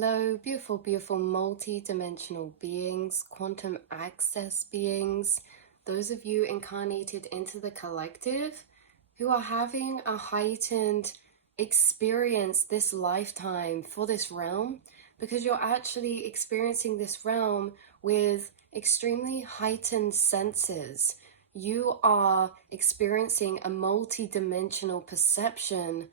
Hello, beautiful, beautiful multi-dimensional beings, quantum access beings, those of you incarnated into the collective who are having a heightened experience this lifetime for this realm, because you're actually experiencing this realm with extremely heightened senses. You are experiencing a multi-dimensional perception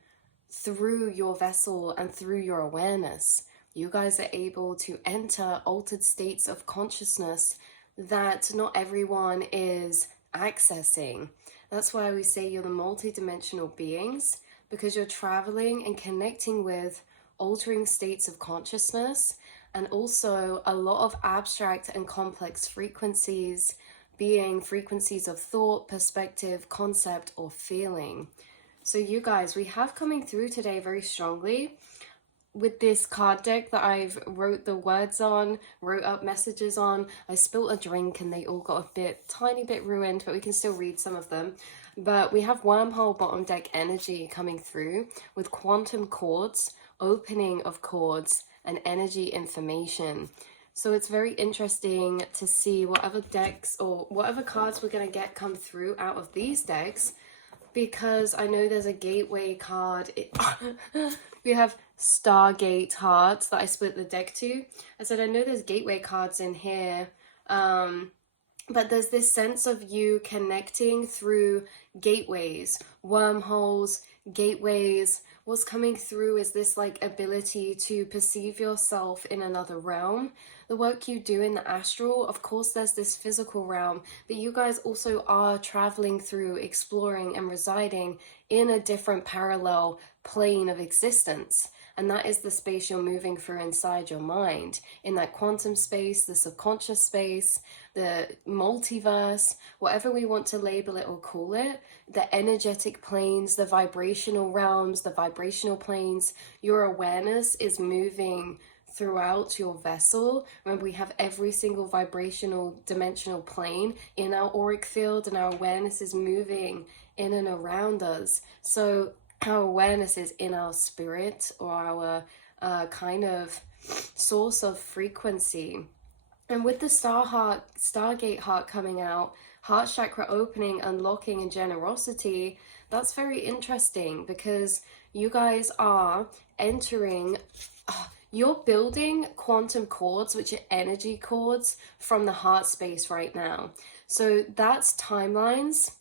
through your vessel and through your awareness. You guys are able to enter altered states of consciousness that not everyone is accessing. That's why we say you're the multidimensional beings, because you're traveling and connecting with altering states of consciousness, and also a lot of abstract and complex frequencies, being frequencies of thought, perspective, concept, or feeling. So you guys, we have coming through today very strongly with this card deck that I've wrote the words on, wrote up messages on. I spilled a drink and they all got a tiny bit ruined, but we can still read some of them. But we have wormhole bottom deck energy coming through with quantum chords, opening of chords, and energy information. So it's very interesting to see whatever decks or whatever cards we're going to get come through out of these decks, because I know there's a gateway card. We have Stargate hearts that I split the deck to. I said I know there's gateway cards in here, but there's this sense of you connecting through gateways, wormholes, gateways. What's coming through is this like ability to perceive yourself in another realm. The work you do in the astral, of course there's this physical realm, but you guys also are traveling through, exploring and residing in a different parallel plane of existence. And that is the space you're moving through inside your mind, in that quantum space, the subconscious space, the multiverse, whatever we want to label it or call it, the energetic planes, the vibrational realms, the vibrational planes. Your awareness is moving throughout your vessel. Remember, we have every single vibrational dimensional plane in our auric field, and our awareness is moving in and around us. So our awareness is in our spirit, or our kind of source of frequency. And with the Stargate heart coming out, heart chakra opening, unlocking, and generosity, that's very interesting, because you guys are entering, you're building quantum chords, which are energy chords from the heart space right now. So that's timelines.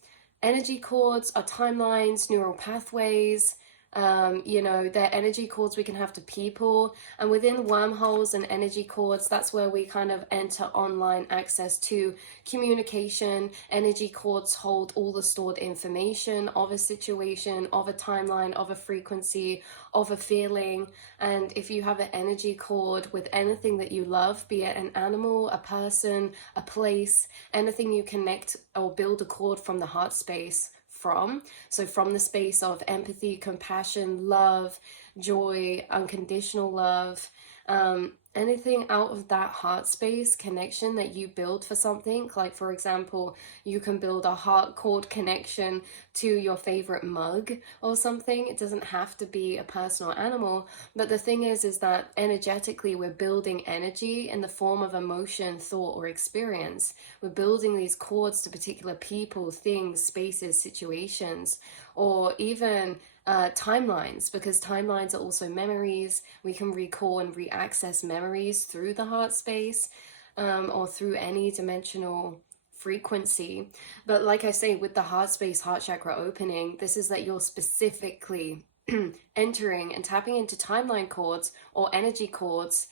Energy chords are timelines, neural pathways. They're energy chords we can have to people, and within wormholes and energy chords, that's where we kind of enter online access to communication. Energy chords hold all the stored information of a situation, of a timeline, of a frequency, of a feeling. And if you have an energy cord with anything that you love, be it an animal, a person, a place, anything you connect or build a cord from the heart space from. So from the space of empathy, compassion, love, joy, unconditional love, anything out of that heart space connection that you build for something. Like, for example, you can build a heart cord connection to your favorite mug or something. It doesn't have to be a person or animal, but the thing is that energetically we're building energy in the form of emotion, thought, or experience. We're building these cords to particular people, things, spaces, situations, or even timelines, because timelines are also memories. We can recall and re-access memories through the heart space, or through any dimensional frequency. But like I say, with the heart space, heart chakra opening, this is that you're specifically entering and tapping into timeline chords or energy chords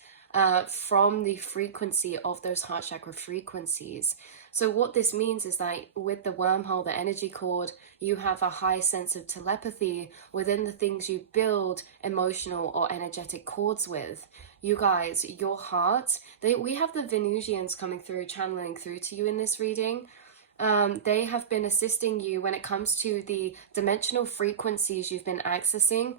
from the frequency of those heart chakra frequencies. So what this means is that with the wormhole, the energy cord, you have a high sense of telepathy within the things you build emotional or energetic cords with. You guys, your heart, we have the Venusians coming through, channeling through to you in this reading. They have been assisting you when it comes to the dimensional frequencies you've been accessing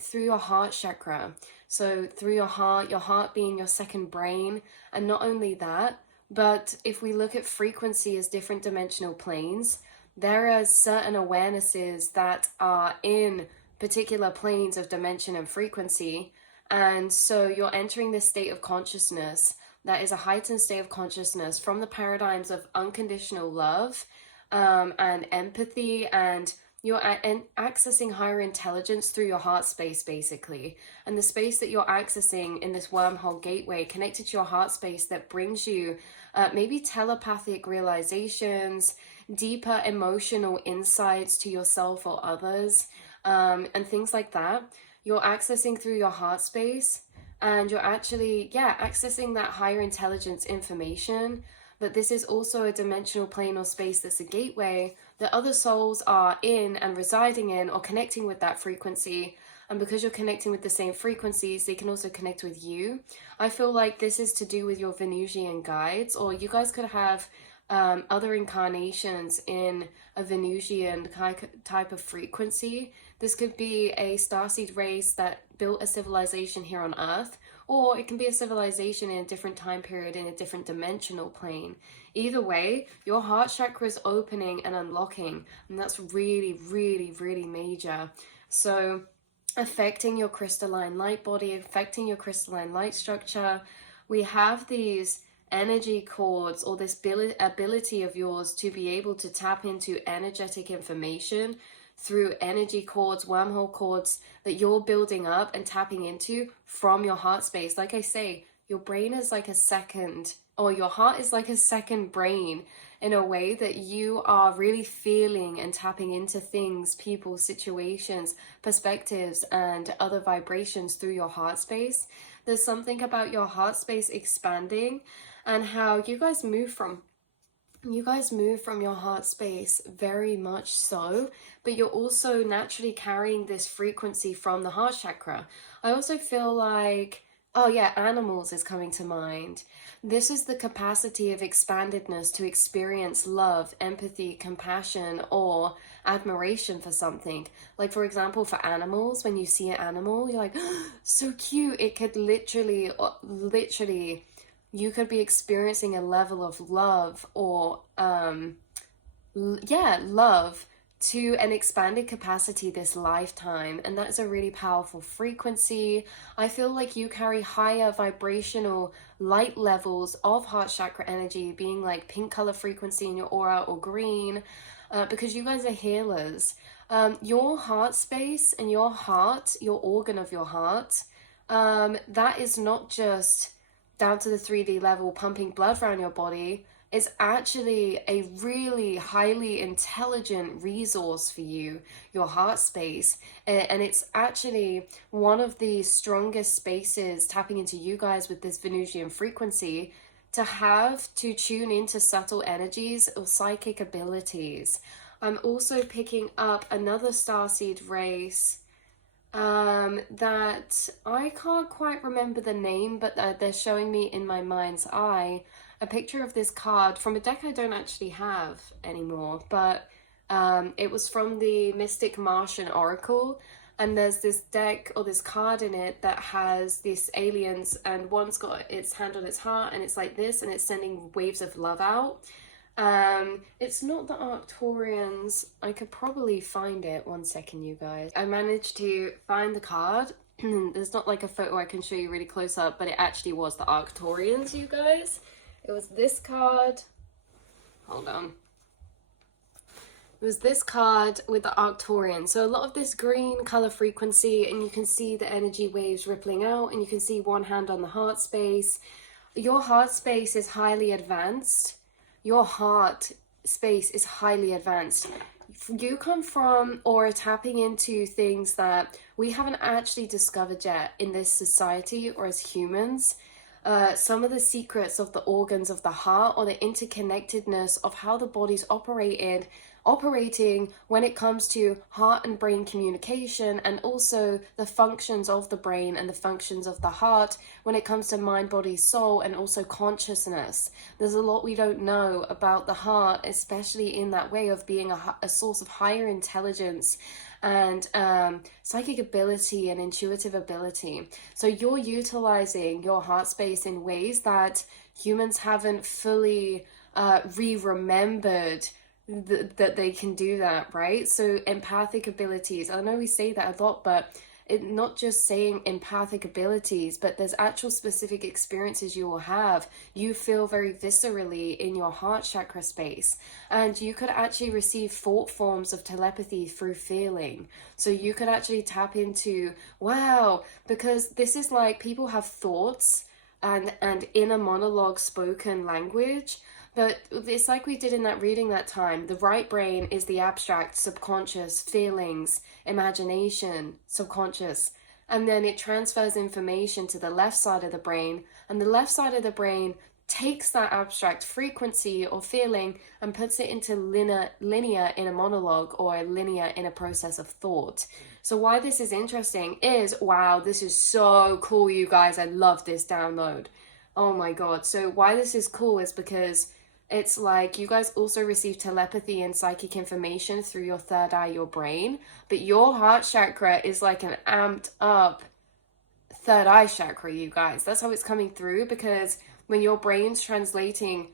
through your heart chakra. So through your heart being your second brain. And not only that, but if we look at frequency as different dimensional planes, there are certain awarenesses that are in particular planes of dimension and frequency, And so you're entering this state of consciousness that is a heightened state of consciousness from the paradigms of unconditional love, and empathy, and you're accessing higher intelligence through your heart space, basically. And the space that you're accessing in this wormhole gateway connected to your heart space that brings you maybe telepathic realizations, deeper emotional insights to yourself or others, and things like that. You're accessing through your heart space, and you're actually, yeah, accessing that higher intelligence information. But this is also a dimensional plane or space that's a gateway that other souls are in and residing in or connecting with that frequency. And because you're connecting with the same frequencies, they can also connect with you. I feel like this is to do with your Venusian guides, or you guys could have other incarnations in a Venusian type of frequency. This could be a starseed race that built a civilization here on Earth, or it can be a civilization in a different time period in a different dimensional plane. Either way, your heart chakra is opening and unlocking, and that's really, really, really major. So affecting your crystalline light body, affecting your crystalline light structure. We have these energy cords, or this ability of yours to be able to tap into energetic information through energy cords, wormhole cords that you're building up and tapping into from your heart space. Like I say, your brain is like a second, or your heart is like a second brain, in a way that you are really feeling and tapping into things, people, situations, perspectives, and other vibrations through your heart space. There's something about your heart space expanding, and how you guys move from your heart space, very much so, but you're also naturally carrying this frequency from the heart chakra. I also feel like, oh yeah, animals is coming to mind. This is the capacity of expandedness to experience love, empathy, compassion, or admiration for something. Like, for example, for animals, when you see an animal, you're like, oh, so cute. It could literally, you could be experiencing a level of love, or love to an expanded capacity this lifetime, and that's a really powerful frequency. I feel like you carry higher vibrational light levels of heart chakra energy, being like pink color frequency in your aura, or green, because you guys are healers. Your heart space and your heart, your organ of your heart, that is not just down to the 3D level pumping blood around your body. Is actually a really highly intelligent resource for you, your heart space. And it's actually one of the strongest spaces tapping into you guys with this Venusian frequency, to have to tune into subtle energies or psychic abilities. I'm also picking up another starseed race that I can't quite remember the name, but they're showing me in my mind's eye a picture of this card from a deck I don't actually have anymore, but it was from the Mystic Martian Oracle, and there's this deck, or this card in it, that has these aliens, and one's got its hand on its heart, and it's like this, and it's sending waves of love out. It's not the Arcturians. I could probably find it. One second, you guys. I managed to find the card. There's not like a photo I can show you really close up, but it actually was the Arcturians, you guys. It was this card. Hold on. It was this card with the Arcturian. So a lot of this green color frequency, and you can see the energy waves rippling out, and you can see one hand on the heart space. Your heart space is highly advanced. Your heart space is highly advanced. You come from, or are tapping into, things that we haven't actually discovered yet in this society or as humans. Some of the secrets of the organs of the heart, or the interconnectedness of how the body's operating when it comes to heart and brain communication, and also the functions of the brain and the functions of the heart when it comes to mind, body, soul, and also consciousness. There's a lot we don't know about the heart, especially in that way of being a source of higher intelligence and psychic ability and intuitive ability. So you're utilizing your heart space in ways that humans haven't fully remembered that they can do that, right? So empathic abilities, I know we say that a lot, but not just saying empathic abilities, but there's actual specific experiences you will have. You feel very viscerally in your heart chakra space, and you could actually receive thought forms of telepathy through feeling. So you could actually tap into, wow, because this is like people have thoughts and inner monologue spoken language. But it's like we did in that reading that time. The right brain is the abstract, subconscious, feelings, imagination, subconscious. And then it transfers information to the left side of the brain. And the left side of the brain takes that abstract frequency or feeling and puts it into linear in a monologue or linear in a process of thought. So why this is interesting is, wow, this is so cool, you guys. I love this download. Oh my God. So why this is cool is because it's like you guys also receive telepathy and psychic information through your third eye, your brain, but your heart chakra is like an amped up third eye chakra, you guys. That's how it's coming through, because when your brain's translating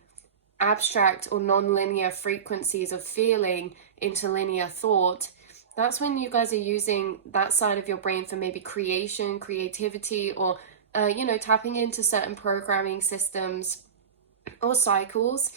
abstract or non-linear frequencies of feeling into linear thought, that's when you guys are using that side of your brain for maybe creation, creativity, or tapping into certain programming systems or cycles.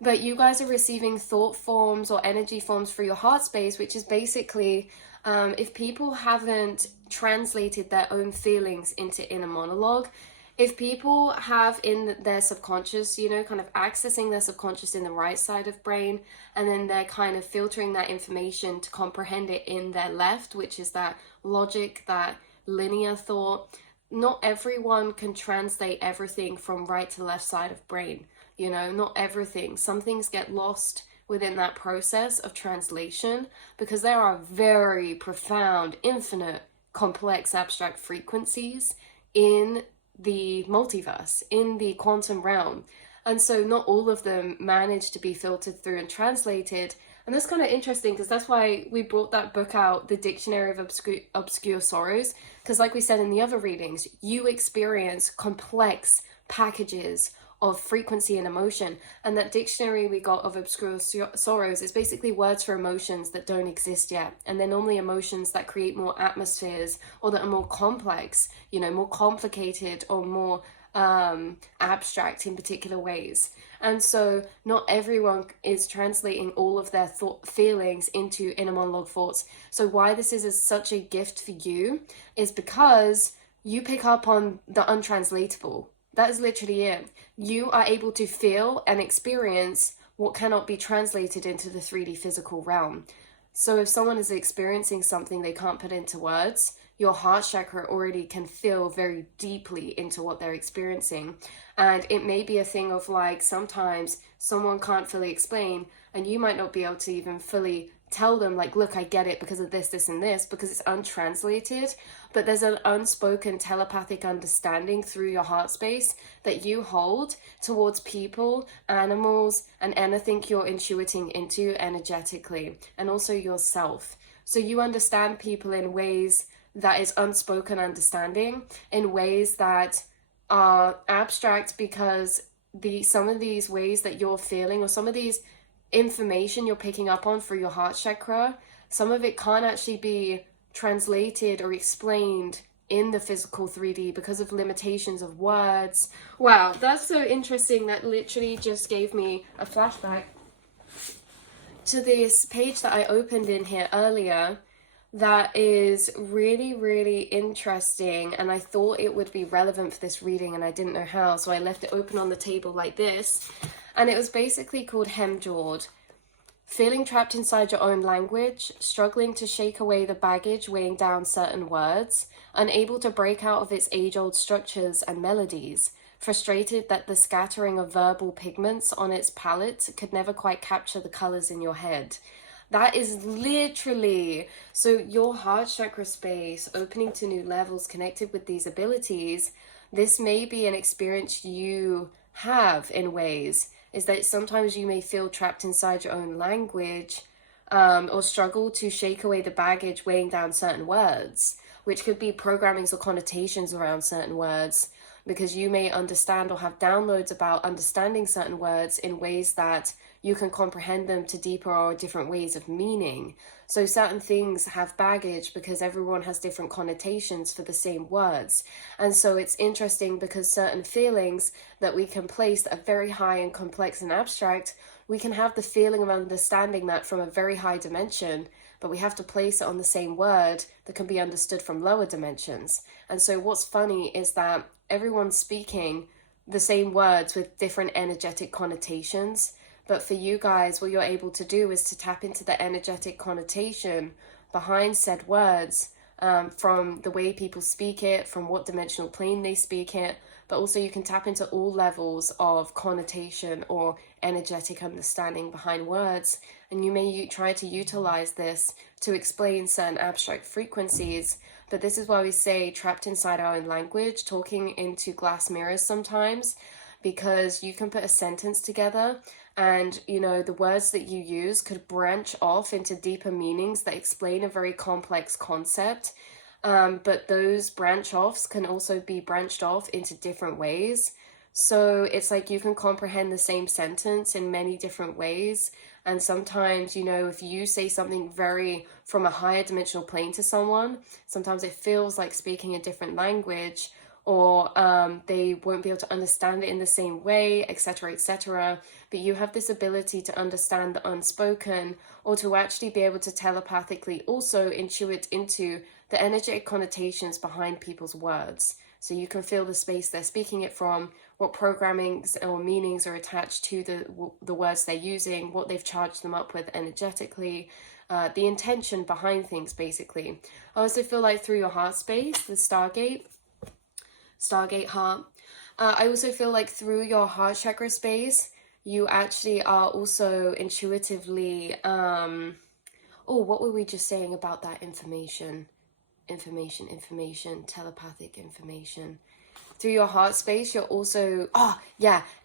But you guys are receiving thought forms or energy forms for your heart space, which is basically if people haven't translated their own feelings into inner monologue, if people have in their subconscious, kind of accessing their subconscious in the right side of brain, and then they're kind of filtering that information to comprehend it in their left, which is that logic, that linear thought. Not everyone can translate everything from right to left side of brain. Not everything. Some things get lost within that process of translation because there are very profound, infinite, complex, abstract frequencies in the multiverse, in the quantum realm. And so not all of them manage to be filtered through and translated. And that's kind of interesting because that's why we brought that book out, The Dictionary of Obscure Sorrows. Because like we said in the other readings, you experience complex packages of frequency and emotion. And that dictionary we got of obscure sorrows is basically words for emotions that don't exist yet. And they're normally emotions that create more atmospheres or that are more complex, more complicated or more abstract in particular ways. And so not everyone is translating all of their feelings into inner monologue thoughts. So why this is such a gift for you is because you pick up on the untranslatable. That is literally it. You are able to feel and experience what cannot be translated into the 3D physical realm. So if someone is experiencing something they can't put into words, your heart chakra already can feel very deeply into what they're experiencing. And it may be a thing of like, sometimes someone can't fully explain, and you might not be able to even fully tell them like, look, I get it because of this, this, and this, because it's untranslated. But there's an unspoken telepathic understanding through your heart space that you hold towards people, animals, and anything you're intuiting into energetically, and also yourself. So you understand people in ways that is unspoken understanding, in ways that are abstract, because some of these ways that you're feeling, or some of these information you're picking up on for your heart chakra, some of it can't actually be translated or explained in the physical 3D because of limitations of words. Wow, that's so interesting. That literally just gave me a flashback to this page that I opened in here earlier that is really, really interesting, and I thought it would be relevant for this reading and I didn't know how, so I left it open on the table like this. And it was basically called Hemjawed. Feeling trapped inside your own language, struggling to shake away the baggage weighing down certain words, unable to break out of its age-old structures and melodies, frustrated that the scattering of verbal pigments on its palette could never quite capture the colors in your head. That is literally, so your heart chakra space, opening to new levels connected with these abilities, this may be an experience you have in ways, is that sometimes you may feel trapped inside your own language, or struggle to shake away the baggage weighing down certain words, which could be programmings or connotations around certain words. because you may understand or have downloads about understanding certain words in ways that you can comprehend them to deeper or different ways of meaning. So certain things have baggage because everyone has different connotations for the same words. And so it's interesting because certain feelings that we can place that are very high and complex and abstract, we can have the feeling of understanding that from a very high dimension, but we have to place it on the same word that can be understood from lower dimensions. And so what's funny is that everyone's speaking the same words with different energetic connotations. But for you guys, what you're able to do is to tap into the energetic connotation behind said words, from the way people speak it, from what dimensional plane they speak it, but also you can tap into all levels of connotation or energetic understanding behind words. And you may try to utilize this to explain certain abstract frequencies. But this is why we say trapped inside our own language, talking into glass mirrors sometimes, because you can put a sentence together and, you know, the words that you use could branch off into deeper meanings that explain a very complex concept. But those branch offs can also be branched off into different ways. So it's like you can comprehend the same sentence in many different ways. And sometimes, you know, if you say something very from a higher dimensional plane to someone, sometimes it feels like speaking a different language, or they won't be able to understand it in the same way, etc., etc. But you have this ability to understand the unspoken, or to actually be able to telepathically also intuit into the energetic connotations behind people's words. So you can feel the space they're speaking it from, what programmings or meanings are attached to the words they're using, what they've charged them up with energetically, the intention behind things, basically. I also feel like through your heart space, the Stargate heart, I also feel like through your heart chakra space, you actually are also intuitively, oh, what were we just saying about that information, telepathic information. Through your heart space, you're also,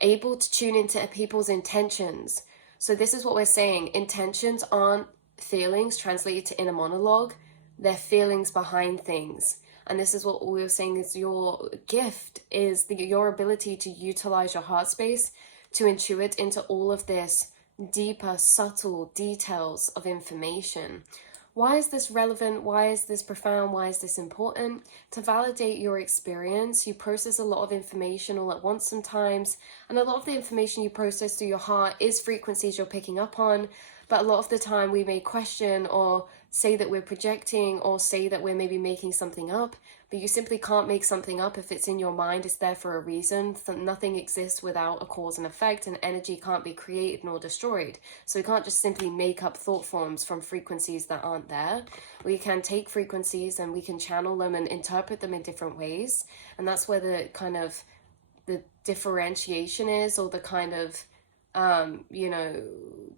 able to tune into people's intentions. So this is what we're saying. Intentions aren't feelings translated to inner monologue. They're feelings behind things. And this is what we were saying is your gift, is your ability to utilize your heart space to intuit into all of this deeper, subtle details of information. Why is this relevant? Why is this profound? Why is this important? To validate your experience, you process a lot of information all at once sometimes, and a lot of the information you process through your heart is frequencies you're picking up on, but a lot of the time we may question or say that we're projecting or say that we're maybe making something up, but you simply can't make something up. If it's in your mind, it's there for a reason. Nothing exists without a cause and effect, and energy can't be created nor destroyed. So we can't just simply make up thought forms from frequencies that aren't there. We can take frequencies and we can channel them and interpret them in different ways. And that's where the kind of the differentiation is, or the kind of,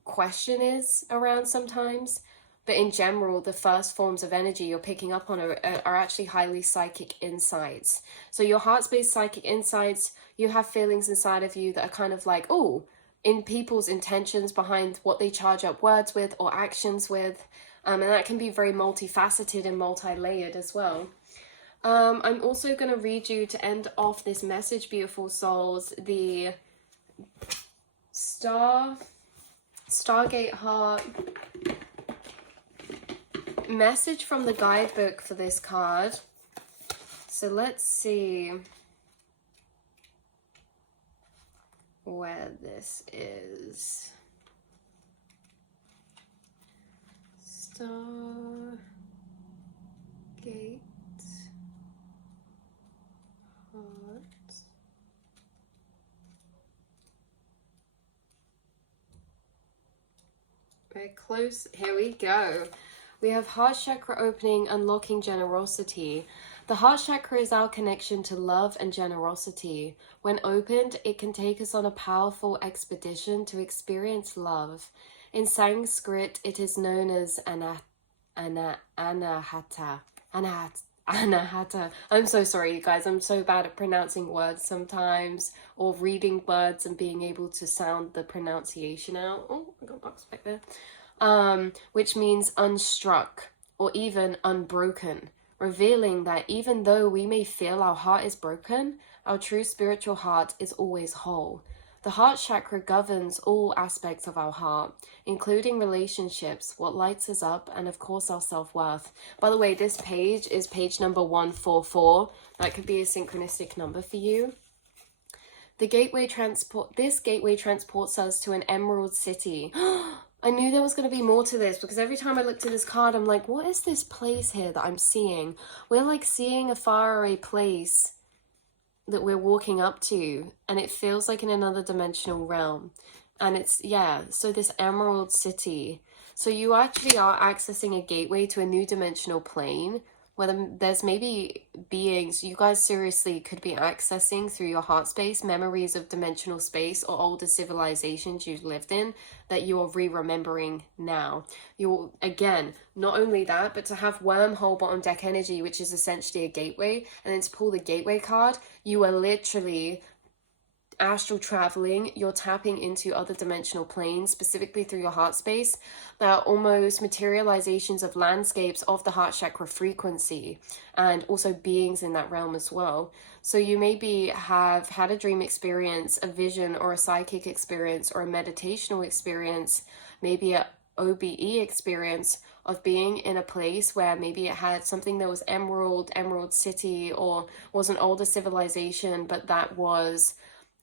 question is around sometimes. But in general, the first forms of energy you're picking up on are actually highly psychic insights. So your heart-space psychic insights, you have feelings inside of you that are kind of like, oh, in people's intentions behind what they charge up words with or actions with. And that can be very multifaceted and multi-layered as well. I'm also going to read you, to end off this message, beautiful souls, the Stargate heart message from the guidebook for this card. So let's see where this is. Stargate heart. Very close. Here we go. We have heart chakra opening, unlocking generosity. The heart chakra is our connection to love and generosity. When opened, it can take us on a powerful expedition to experience love. In Sanskrit, it is known as anahata. I'm so sorry, you guys. I'm so bad at pronouncing words sometimes, or reading words and being able to sound the pronunciation out. Oh, I got a box back there. Which means unstruck or even unbroken, revealing that even though we may feel our heart is broken, Our true spiritual heart is always whole. The heart chakra governs all aspects of our heart, including relationships, what lights us up, and of course our self-worth. By the way, this page is page number 144. That could be a synchronistic number for you. This gateway transports us to an emerald city. I knew there was going to be more to this, because every time I looked at this card, I'm like, what is this place here that I'm seeing? We're like seeing a faraway place that we're walking up to, and it feels like in another dimensional realm. And it's, yeah, so this emerald city. So you actually are accessing a gateway to a new dimensional plane, where there's maybe beings you guys seriously could be accessing through your heart space, memories of dimensional space or older civilizations you've lived in that you are re-remembering now. You're, again, not only that, but to have wormhole bottom deck energy, which is essentially a gateway, and then to pull the gateway card, you are literally astral traveling. You're tapping into other dimensional planes, specifically through your heart space, that are almost materializations of landscapes of the heart chakra frequency, and also beings in that realm as well. So you maybe have had a dream experience, a vision, or a psychic experience, or a meditational experience, maybe a OBE experience of being in a place where maybe it had something that was emerald city, or was an older civilization, but that was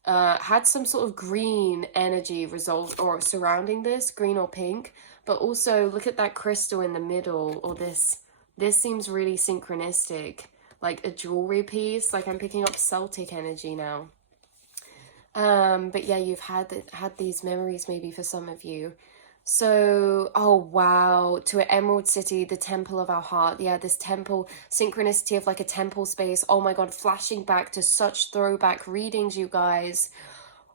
had some sort of green energy result or surrounding this, green or pink. But also look at that crystal in the middle, or this seems really synchronistic, like a jewelry piece. Like I'm picking up Celtic energy now. But yeah, you've had these memories maybe for some of you. So, oh wow, to an emerald city, the temple of our heart. Yeah, this temple, synchronicity of like a temple space. Oh my god, flashing back to such throwback readings, you guys.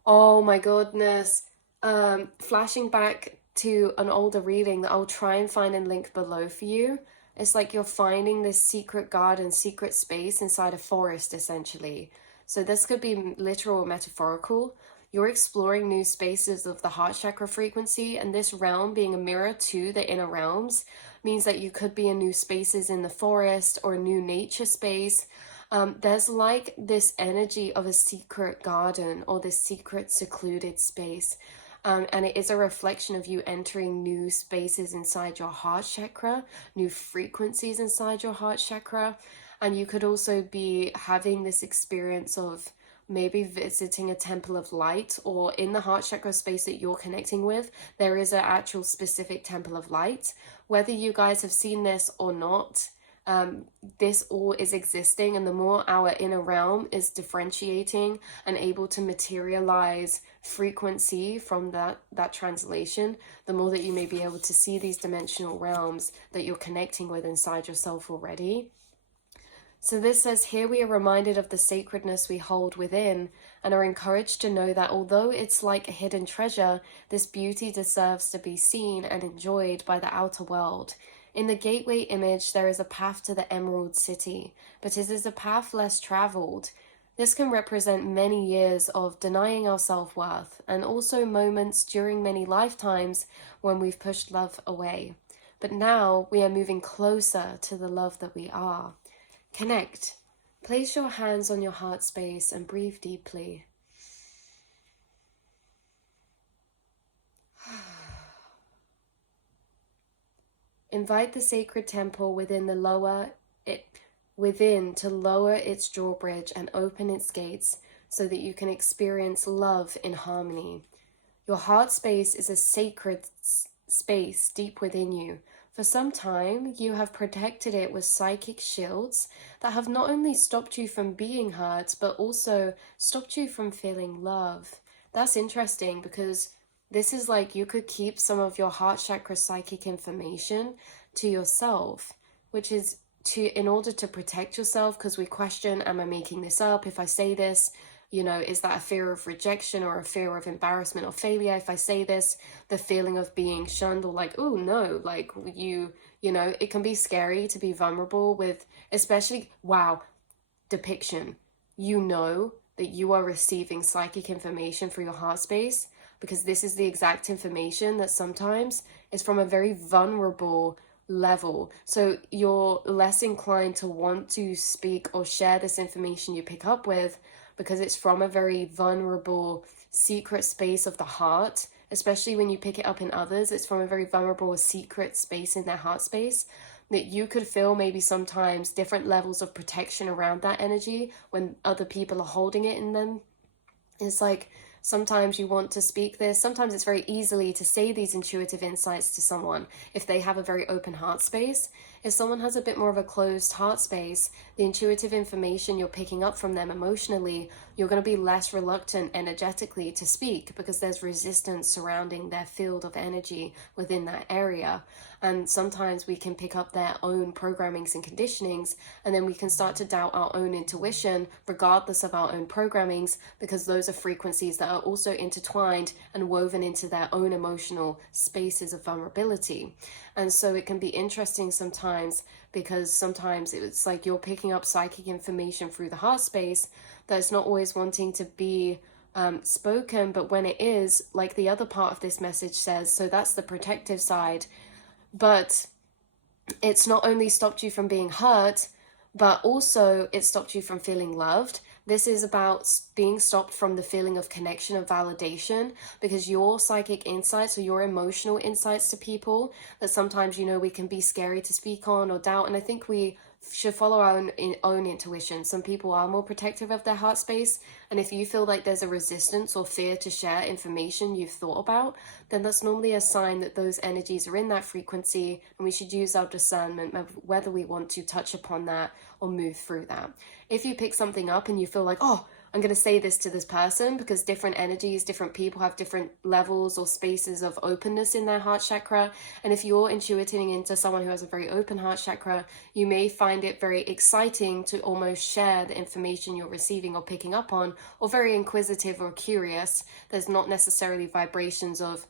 Oh my goodness. Flashing back to an older reading that I'll try and find and link below for you. It's like you're finding this secret garden, secret space inside a forest, essentially. So this could be literal or metaphorical. You're exploring new spaces of the heart chakra frequency, and this realm being a mirror to the inner realms means that you could be in new spaces in the forest or a new nature space. There's like this energy of a secret garden or this secret secluded space. And it is a reflection of you entering new spaces inside your heart chakra, new frequencies inside your heart chakra. And you could also be having this experience of maybe visiting a temple of light, or in the heart chakra space that you're connecting with, there is an actual specific temple of light. Whether you guys have seen this or not, this all is existing, and the more our inner realm is differentiating and able to materialize frequency from that translation, the more that you may be able to see these dimensional realms that you're connecting with inside yourself already. So this says, here we are reminded of the sacredness we hold within, and are encouraged to know that although it's like a hidden treasure, this beauty deserves to be seen and enjoyed by the outer world. In the gateway image, there is a path to the Emerald City, but it is a path less traveled. This can represent many years of denying our self-worth, and also moments during many lifetimes when we've pushed love away. But now we are moving closer to the love that we are. Connect. Place your hands on your heart space and breathe deeply. Invite the sacred temple within to lower its drawbridge and open its gates so that you can experience love in harmony. Your heart space is a sacred space deep within you. For some time, you have protected it with psychic shields that have not only stopped you from being hurt, but also stopped you from feeling love. That's interesting, because this is like you could keep some of your heart chakra psychic information to yourself, which is in order to protect yourself, because we question, am I making this up? If I say this, you know, is that a fear of rejection or a fear of embarrassment or failure? If I say this, the feeling of being shunned, or like, oh no, like you know, it can be scary to be vulnerable with, especially, wow, depiction. You know that you are receiving psychic information for your heart space, because this is the exact information that sometimes is from a very vulnerable level. So you're less inclined to want to speak or share this information you pick up with, because it's from a very vulnerable, secret space of the heart. Especially when you pick it up in others, it's from a very vulnerable, secret space in their heart space, that you could feel maybe sometimes different levels of protection around that energy when other people are holding it in them. It's like sometimes you want to speak this. Sometimes it's very easily to say these intuitive insights to someone if they have a very open heart space. If someone has a bit more of a closed heart space, the intuitive information you're picking up from them emotionally, you're going to be less reluctant energetically to speak because there's resistance surrounding their field of energy within that area. And sometimes we can pick up their own programmings and conditionings, and then we can start to doubt our own intuition regardless of our own programmings, because those are frequencies that are also intertwined and woven into their own emotional spaces of vulnerability. And so it can be interesting sometimes, because sometimes it's like you're picking up psychic information through the heart space that's not always wanting to be spoken, but when it is, like the other part of this message says, so that's the protective side. But it's not only stopped you from being hurt, but also it stopped you from feeling loved. This is about being stopped from the feeling of connection, of validation, because your psychic insights or your emotional insights to people that sometimes, we can be scary to speak on or doubt. And I think we should follow our own intuition. Some people are more protective of their heart space, and if you feel like there's a resistance or fear to share information you've thought about, then that's normally a sign that those energies are in that frequency, and we should use our discernment of whether we want to touch upon that or move through that. If you pick something up and you feel like, oh, I'm going to say this to this person, because different energies, different people have different levels or spaces of openness in their heart chakra. And if you're intuiting into someone who has a very open heart chakra, you may find it very exciting to almost share the information you're receiving or picking up on, or very inquisitive or curious. There's not necessarily vibrations of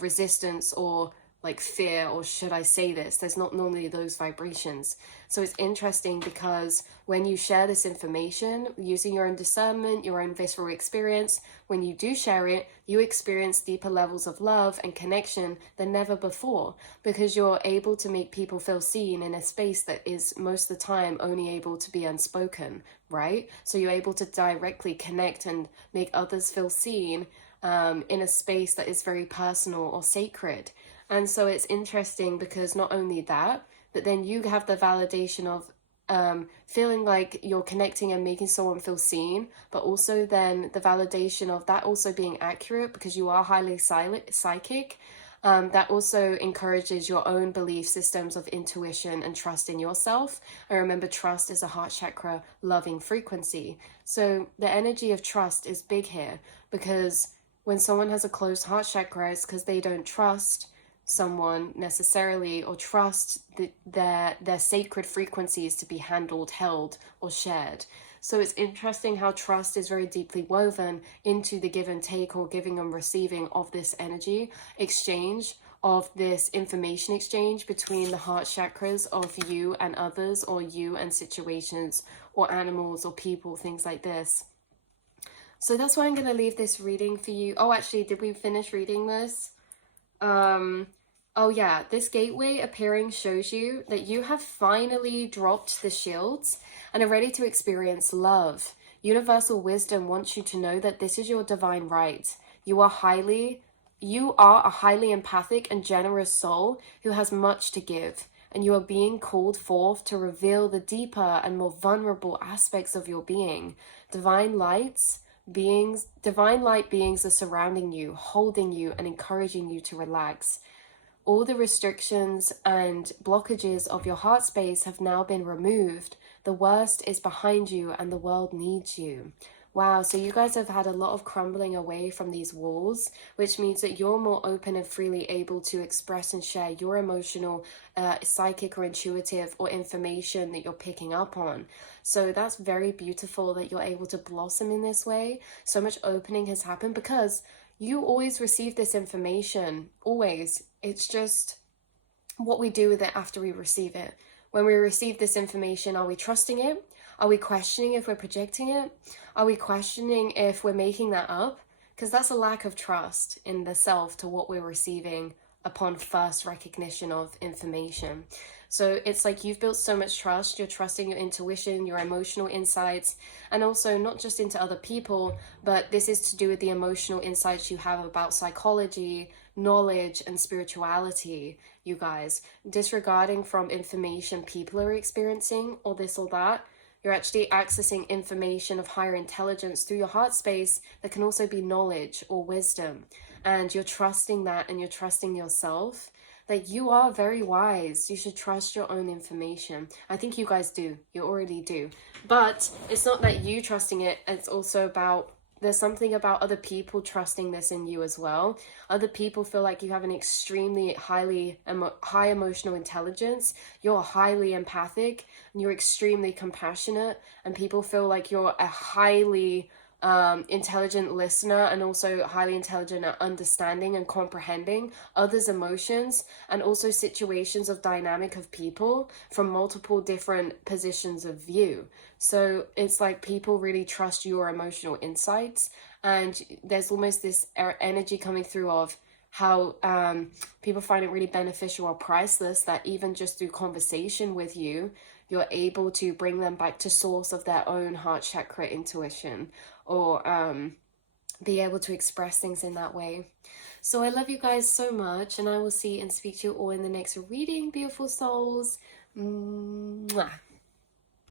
resistance or like fear, or should I say this? There's not normally those vibrations. So it's interesting because when you share this information using your own discernment, your own visceral experience, when you do share it, you experience deeper levels of love and connection than never before, because you're able to make people feel seen in a space that is most of the time only able to be unspoken, right? So you're able to directly connect and make others feel seen in a space that is very personal or sacred. And so it's interesting because not only that, but then you have the validation of feeling like you're connecting and making someone feel seen, but also then the validation of that also being accurate because you are highly psychic. That also encourages your own belief systems of intuition and trust in yourself. And remember, trust is a heart chakra loving frequency. So the energy of trust is big here, because when someone has a closed heart chakra, it's because they don't trust someone necessarily, or trust their sacred frequencies to be handled, held, or shared. So it's interesting how trust is very deeply woven into the give and take, or giving and receiving of this energy exchange, of this information exchange between the heart chakras of you and others, or you and situations, or animals, or people, things like this. So that's why I'm going to leave this reading for you. Oh, actually, did we finish reading this? Oh yeah, this gateway appearing shows you that you have finally dropped the shields and are ready to experience love. Universal wisdom wants you to know that this is your divine right. You are a highly empathic and generous soul who has much to give, and you are being called forth to reveal the deeper and more vulnerable aspects of your being. Divine light beings are surrounding you, holding you, and encouraging you to relax. All the restrictions and blockages of your heart space have now been removed. The worst is behind you and the world needs you. Wow, so you guys have had a lot of crumbling away from these walls, which means that you're more open and freely able to express and share your emotional, psychic or intuitive or information that you're picking up on. So that's very beautiful that you're able to blossom in this way. So much opening has happened because you always receive this information, always. It's just what we do with it after we receive it. When we receive this information, are we trusting it? Are we questioning if we're projecting it? Are we questioning if we're making that up? Because that's a lack of trust in the self to what we're receiving upon first recognition of information. So it's like you've built so much trust. You're trusting your intuition, your emotional insights, and also not just into other people, but this is to do with the emotional insights you have about psychology, knowledge, and spirituality, you guys. Disregarding from information people are experiencing or this or that, you're actually accessing information of higher intelligence through your heart space that can also be knowledge or wisdom. And you're trusting that, and you're trusting yourself, that you are very wise. You should trust your own information. I think you guys do. You already do. But it's not that you trusting it. It's also about, there's something about other people trusting this in you as well. Other people feel like you have an extremely high emotional intelligence. You're highly empathic and you're extremely compassionate, and people feel like you're a highly intelligent listener, and also highly intelligent at understanding and comprehending others' emotions, and also situations of dynamic of people from multiple different positions of view. So it's like people really trust your emotional insights, and there's almost this energy coming through of how people find it really beneficial or priceless that even just through conversation with you, you're able to bring them back to source of their own heart chakra intuition, or be able to express things in that way. So I love you guys so much, and I will see and speak to you all in the next reading, beautiful souls. Mwah.